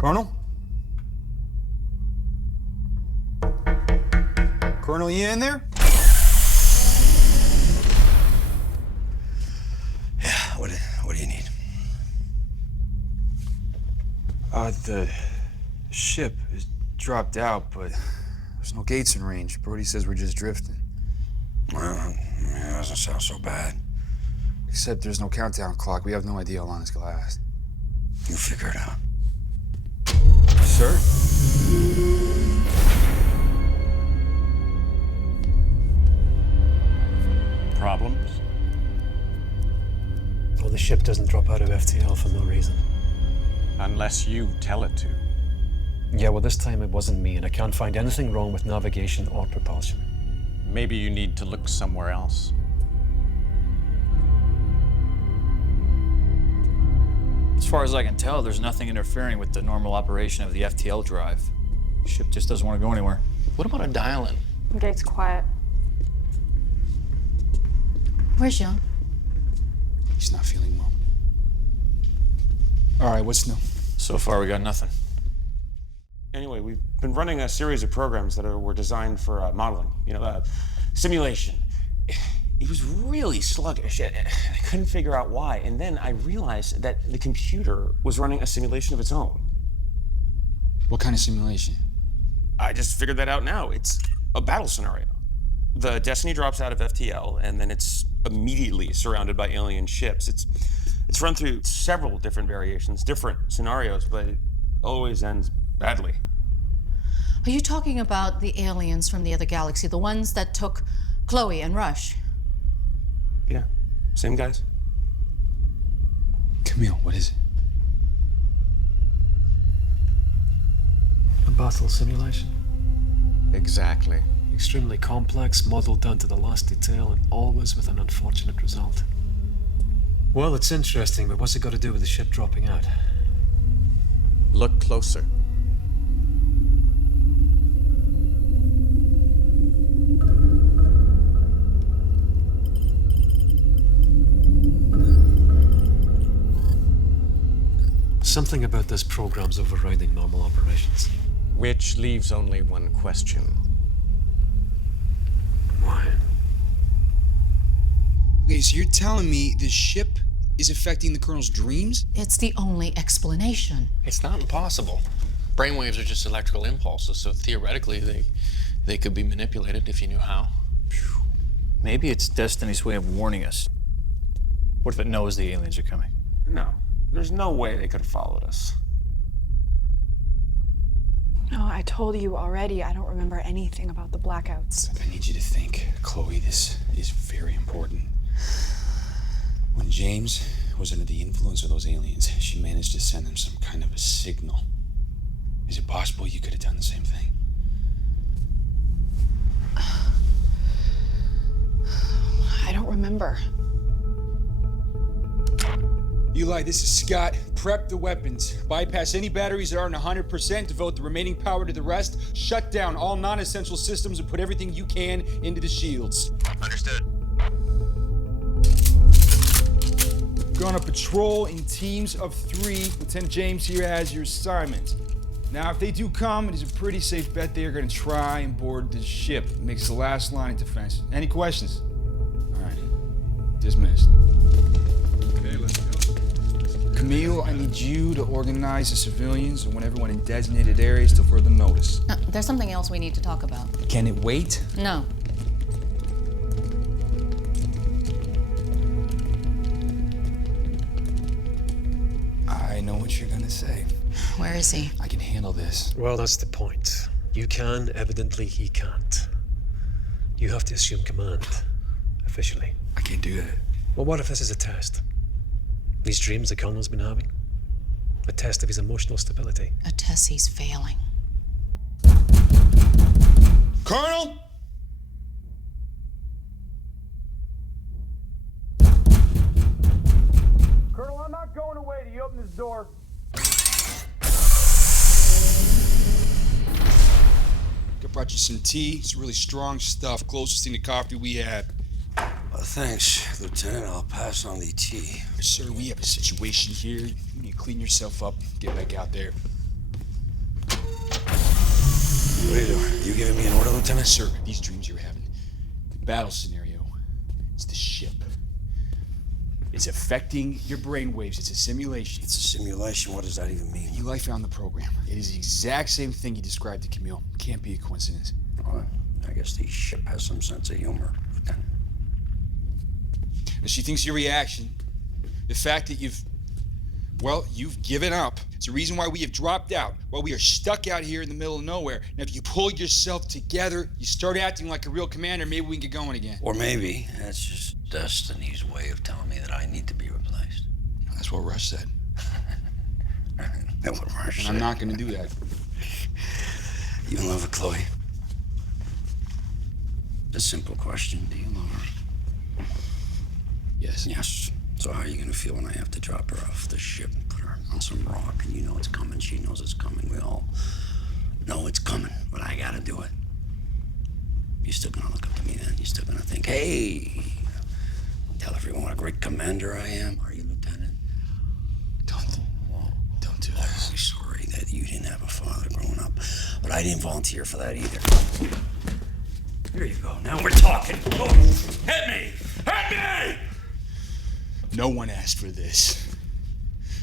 Colonel? Colonel, you in there? Yeah, what do you need? The ship is dropped out, but there's no gates in range. Brody says we're just drifting. Well, it doesn't sound so bad. Except there's no countdown clock. We have no idea how long it's gonna last. You figure it out. Sir? Problems? Oh, the ship doesn't drop out of FTL for no reason. Unless you tell it to. Yeah, well, this time it wasn't me, and I can't find anything wrong with navigation or propulsion. Maybe you need to look somewhere else. As far as I can tell, there's nothing interfering with the normal operation of the FTL drive. The ship just doesn't want to go anywhere. What about a dial-in? Gate's quiet. Where's Jean? He's not feeling well. All right, what's new? So far, we got nothing. Anyway, we've been running a series of programs that were designed for modeling, simulation. It was really sluggish. I couldn't figure out why. And then I realized that the computer was running a simulation of its own. What kind of simulation? I just figured that out now. It's a battle scenario. The Destiny drops out of FTL, and then it's immediately surrounded by alien ships. It's run through several different variations, different scenarios, but it always ends badly. Are you talking about the aliens from the other galaxy, the ones that took Chloe and Rush? Yeah, same guys. Camille, what is it? A battle simulation. Exactly. Extremely complex, modeled down to the last detail, and always with an unfortunate result. Well, it's interesting, but what's it got to do with the ship dropping out? Look closer. Something about this program's overriding normal operations. Which leaves only one question. Why? Okay, so you're telling me the ship is affecting the Colonel's dreams? It's the only explanation. It's not impossible. Brainwaves are just electrical impulses, so theoretically they could be manipulated if you knew how. Maybe it's Destiny's way of warning us. What if it knows the aliens are coming? No, there's no way they could have followed us. No, I told you already, I don't remember anything about the blackouts. I need you to think, Chloe, this is very important. When James was under the influence of those aliens, she managed to send them some kind of a signal. Is it possible you could have done the same thing? I don't remember. Eli, this is Scott. Prep the weapons. Bypass any batteries that aren't 100%, devote the remaining power to the rest, shut down all non-essential systems, and put everything you can into the shields. Understood. Gonna patrol in teams of 3. Lieutenant James here has your assignment. Now, if they do come, it is a pretty safe bet they are gonna try and board the ship. It makes the last line of defense. Any questions? All right. Dismissed. Okay, let's go. Camille, I need you to organize the civilians and want everyone in designated areas till further notice. There's something else we need to talk about. Can it wait? No. I know what you're gonna say. Where is he? I can handle this. Well, that's the point. You can, evidently he can't. You have to assume command, officially. I can't do that. Well, what if this is a test? These dreams the Colonel's been having? A test of his emotional stability? A test he's failing. Colonel! Colonel, I'm not going away. Do you open this door? I brought you some tea. It's really strong stuff. Closest thing to coffee we have. Well, thanks, Lieutenant. I'll pass on the tea. Sir, we have a situation here. You need to clean yourself up. Get back out there. What are you doing? You giving me an order, Lieutenant? Sir, these dreams you're having, the battle scenario, it's the ship. It's affecting your brainwaves. It's a simulation. It's a simulation. What does that even mean? Eli found the program. It is the exact same thing he described to Camille. Can't be a coincidence. Oh, I guess the ship has some sense of humor. And she thinks your reaction, the fact that you've given up. It's the reason why we have dropped out, why we are stuck out here in the middle of nowhere. Now, if you pull yourself together, you start acting like a real commander, maybe we can get going again. Or maybe that's just Destiny's way of telling me that I need to be replaced. That's what Rush said. That's what Rush And said. I'm not going to do that. You in love with Chloe? A simple question. Do you love her? Yes. Yes. So how are you going to feel when I have to drop her off the ship and put her on some rock and you know it's coming? She knows it's coming. We all know it's coming, but I got to do it. You're still going to look up to me then? You're still going to think, hey, tell everyone what a great commander I am? Are you, Lieutenant? Don't do that. I'm sorry that you didn't have a father growing up, but I didn't volunteer for that either. Here you go. Now we're talking. Oh, hit me! Hit me! No one asked for this.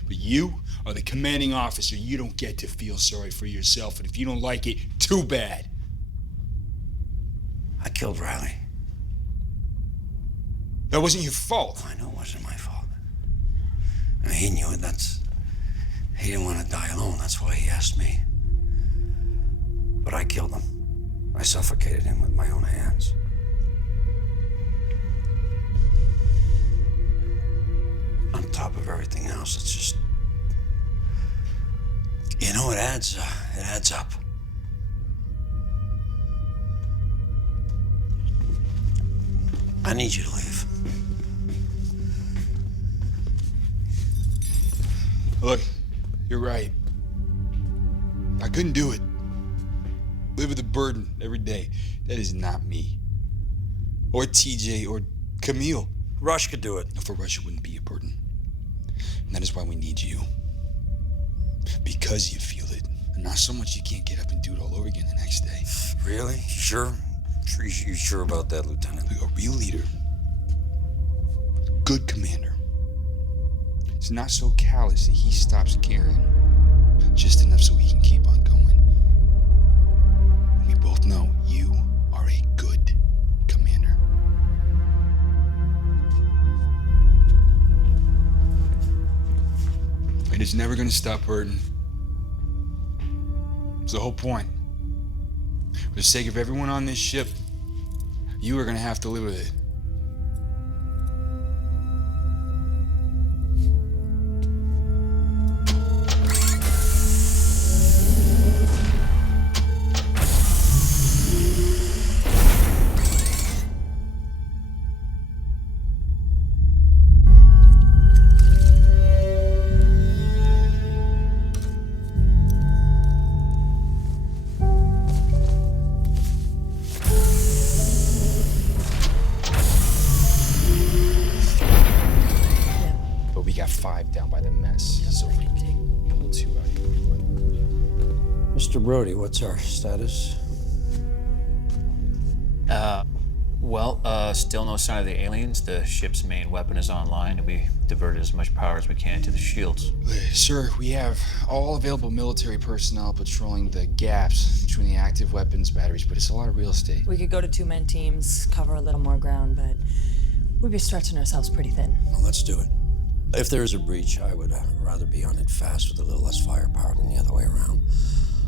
But you are the commanding officer. You don't get to feel sorry for yourself. And if you don't like it, too bad. I killed Riley. That wasn't your fault. I know it wasn't my fault. And he knew it. He didn't want to die alone. That's why he asked me. But I killed him. I suffocated him with my own hands. On top of everything else, it's just... You know, it adds up. I need you to leave. Look, you're right. I couldn't do it. Live with a burden every day. That is not me. Or TJ or Camille. Rush could do it. No, for Rush, it wouldn't be a burden. And that is why we need you. Because you feel it. And not so much you can't get up and do it all over again the next day. Really? You sure? You sure about that, Lieutenant? A real leader. Good commander. It's not so callous that he stops caring. Just enough so he can keep on going. And we both know you are a good commander. And it's never gonna stop hurting. It's the whole point. For the sake of everyone on this ship, you are gonna have to live with it. Mr. Brody, what's our status? Still no sign of the aliens. The ship's main weapon is online, and we diverted as much power as we can to the shields. Sir, we have all available military personnel patrolling the gaps between the active weapons batteries, but it's a lot of real estate. We could go to two-man teams, cover a little more ground, but we'd be stretching ourselves pretty thin. Well, let's do it. If there is a breach, I would rather be on it fast with a little less firepower than the other way around.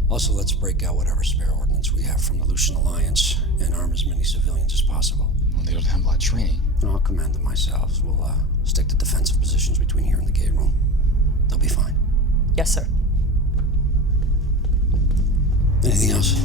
Also, let's break out whatever spare ordnance we have from the Lucian Alliance and arm as many civilians as possible. Well, they don't have a lot of training. I'll command them myself. We'll stick to defensive positions between here and the gate room. They'll be fine. Yes, sir. Anything else?